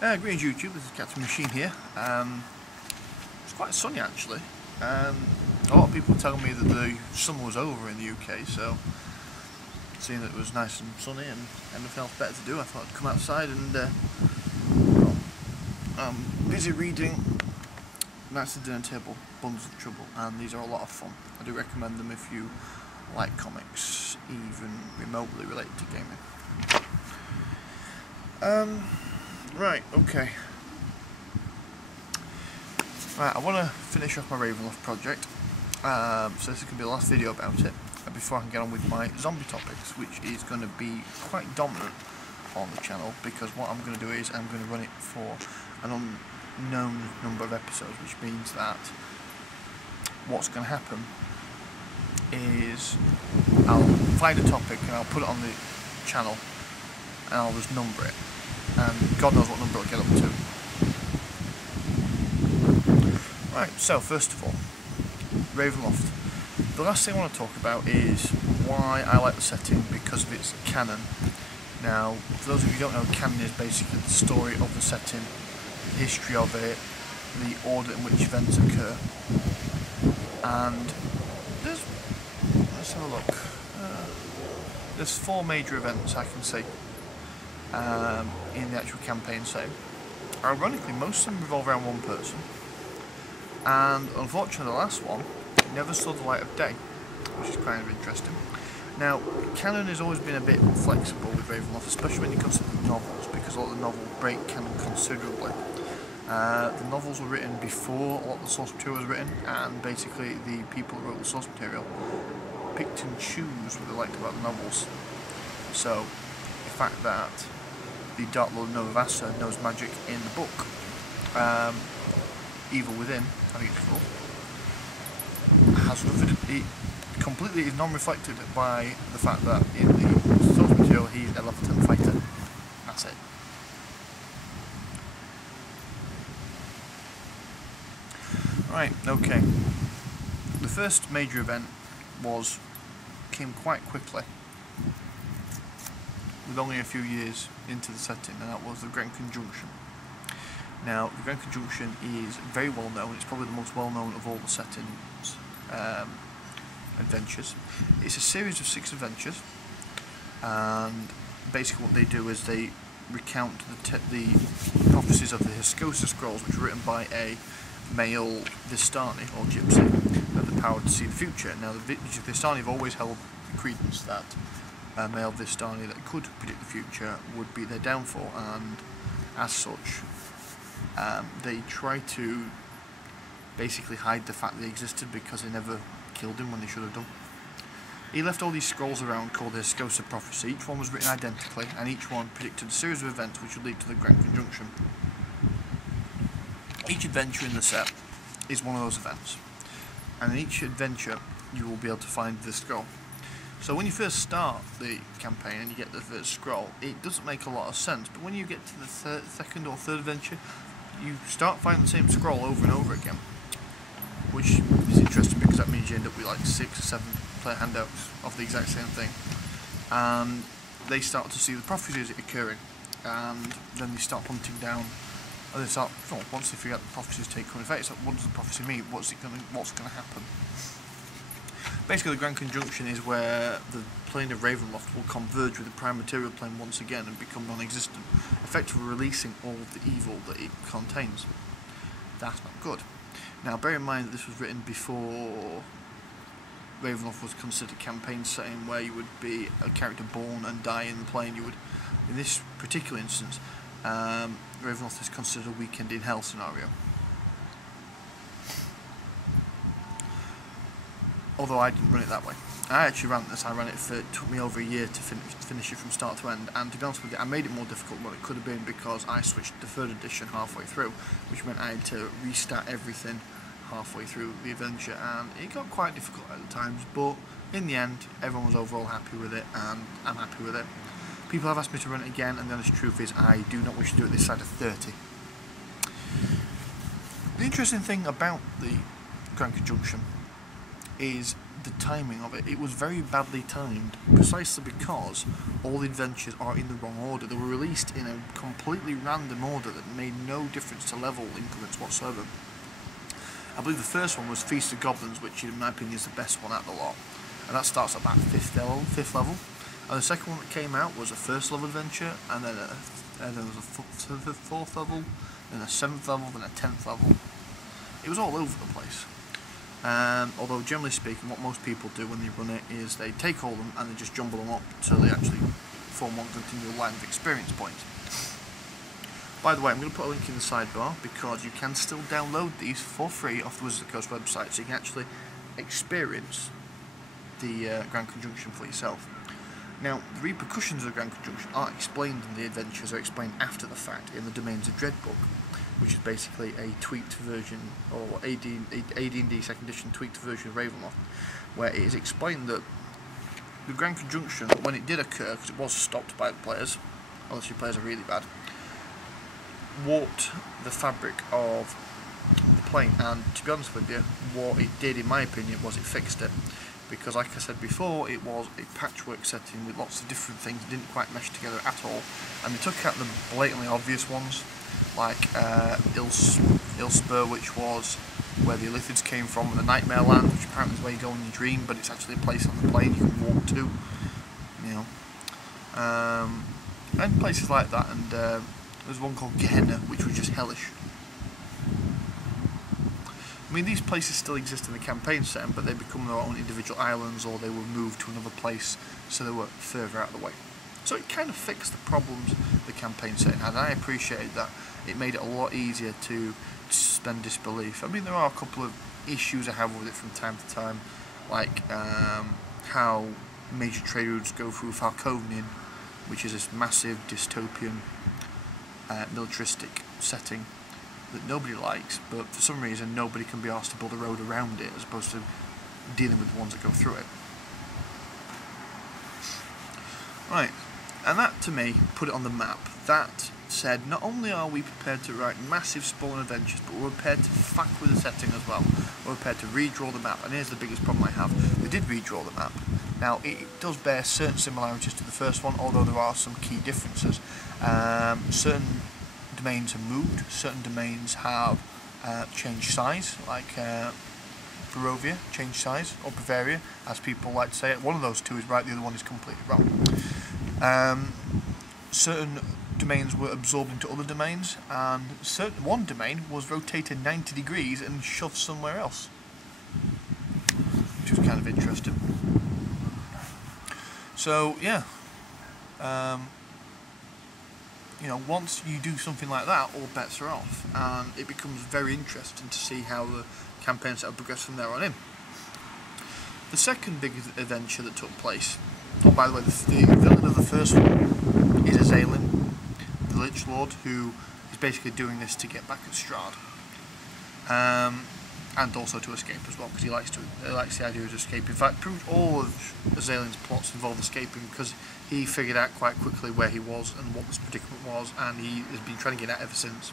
Greetings YouTube, this is Captain Machine here. It's quite sunny actually. A lot of people tell me that the summer was over in the UK, so seeing that it was nice and sunny and nothing else better to do, I thought I'd come outside and I'm busy reading Knights of the Dinner Table, Bundles of Trouble, and these are a lot of fun. I do recommend them if you like comics, even remotely related to gaming. Right, okay. Right, I want to finish off my Ravenloft project, so this is going to be the last video about it, before I can get on with my zombie topics, which is going to be quite dominant on the channel, because what I'm going to do is I'm going to run it for an unknown number of episodes, which means that what's going to happen is I'll find a topic and I'll put it on the channel and I'll just number it, and God knows what number it'll get up to. Right, so first of all, Ravenloft. The last thing I want to talk about is why I like the setting, because of its canon. Now, for those of you who don't know, canon is basically the story of the setting, the history of it, the order in which events occur. And there's, let's have a look, there's 4 major events I can say in the actual campaign setting. Ironically, most of them revolve around one person, and unfortunately the last one never saw the light of day, which is kind of interesting. Now, canon has always been a bit flexible with Ravenloft, especially when you consider the novels, because a lot of the novels break canon considerably. The novels were written before a lot of the source material was written, and basically the people who wrote the source material picked and chose what they liked about the novels. So, the fact that the Dark Lord Novavasa knows magic in the book, Evil Within, I think it's called, has nothing, it completely is non-reflected by the fact that in the source material he's a level 10 fighter. That's it. Right, okay. The first major event came quite quickly, with only a few years into the setting, and that was the Grand Conjunction. Now, the Grand Conjunction is very well known. It's probably the most well known of all the settings adventures. It's a series of 6 adventures, and basically what they do is they recount the prophecies of the Hescosa scrolls, which were written by a male Vistani or gypsy who had the power to see the future. Now, the Vistani have always held the credence that a male Vistani that could predict the future would be their downfall, and as such they try to basically hide the fact they existed, because they never killed him when they should have done. He left all these scrolls around called the Hescosa Prophecy. Each one was written identically, and each one predicted a series of events which would lead to the Grand Conjunction. Each adventure in the set is one of those events, and in each adventure you will be able to find the scroll. So when you first start the campaign and you get the first scroll, it doesn't make a lot of sense, but when you get to the second or third adventure, you start finding the same scroll over and over again, which is interesting because that means you end up with like 6 or 7 player handouts of the exact same thing, and they start to see the prophecies occurring, and then they start hunting down, and they start, well, once they figure out the prophecies take effect, it's like, what does the prophecy mean, what's going to happen? Basically, the Grand Conjunction is where the plane of Ravenloft will converge with the prime material plane once again and become non-existent, effectively releasing all of the evil that it contains. That's not good. Now, bear in mind that this was written before Ravenloft was considered a campaign setting where you would be a character born and die in the plane. You would, in this particular instance, Ravenloft is considered a weekend in hell scenario. Although I didn't run it that way. I actually ran this, it took me over a year to finish it from start to end, and to be honest with you, I made it more difficult than it could have been because I switched to 3rd edition halfway through, which meant I had to restart everything halfway through the adventure, and it got quite difficult at the times, but in the end, everyone was overall happy with it, and I'm happy with it. People have asked me to run it again, and the honest truth is I do not wish to do it this side of 30. The interesting thing about the Grand Conjunction is the timing of it. It was very badly timed, precisely because all the adventures are in the wrong order. They were released in a completely random order that made no difference to level increments whatsoever. I believe the first one was Feast of Goblins, which in my opinion is the best one out of the lot, and that starts at about 5th level. And the second one that came out was a 1st level adventure, and then there was a 4th level, then a 7th level, then a 10th level. It was all over the place. Although generally speaking, what most people do when they run it is they take all of them and they just jumble them up till they actually form one continual line of experience points. By the way, I'm going to put a link in the sidebar because you can still download these for free off the Wizards of the Coast website, so you can actually experience the Grand Conjunction for yourself. Now, the repercussions of the Grand Conjunction aren't explained in the adventures, they're explained after the fact in the Domains of Dread book, which is basically a tweaked version, or AD&D 2nd edition tweaked version of Ravenloft, where it is explained that the Grand Conjunction, when it did occur, because it was stopped by the players, unless your players are really bad, warped the fabric of the plane, and to be honest with you, what it did in my opinion was it fixed it, because like I said before, it was a patchwork setting with lots of different things that didn't quite mesh together at all, and they took out the blatantly obvious ones, like Ilspur, which was where the Illithids came from, and the Nightmare Land, which apparently is where you go in your dream, but it's actually a place on the plane you can walk to, you know, and places like that, and there's one called Gehenna, which was just hellish. I mean, these places still exist in the campaign setting, but they become their own individual islands, or they were moved to another place, so they were further out of the way. So it kind of fixed the problems the campaign setting had, and I appreciate that. It made it a lot easier to suspend disbelief. I mean, there are a couple of issues I have with it from time to time, like how major trade routes go through Falconian, which is this massive dystopian militaristic setting that nobody likes, but for some reason nobody can be asked to build a road around it as opposed to dealing with the ones that go through it. Right, and that to me put it on the map. That said, not only are we prepared to write massive spawn adventures, but we're prepared to fuck with the setting as well. We're prepared to redraw the map, and here's the biggest problem I have. We did redraw the map. Now, it does bear certain similarities to the first one, although there are some key differences. Certain domains have moved, certain domains have changed size, like Barovia changed size, or Bavaria, as people like to say it. One of those two is right, the other one is completely wrong. Certain domains were absorbed into other domains, and one domain was rotated 90 degrees and shoved somewhere else, which was kind of interesting. So yeah, you know, once you do something like that, all bets are off, and it becomes very interesting to see how the campaigns that have progressed from there on in. The second big adventure that took place, oh by the way, the villain of the first one is Azalin, the Lich Lord, who is basically doing this to get back at Strahd, and also to escape as well, because he likes the idea of escape. In fact, pretty much all of Azalin's plots involve escaping, because he figured out quite quickly where he was and what this predicament was, and he has been trying to get out ever since.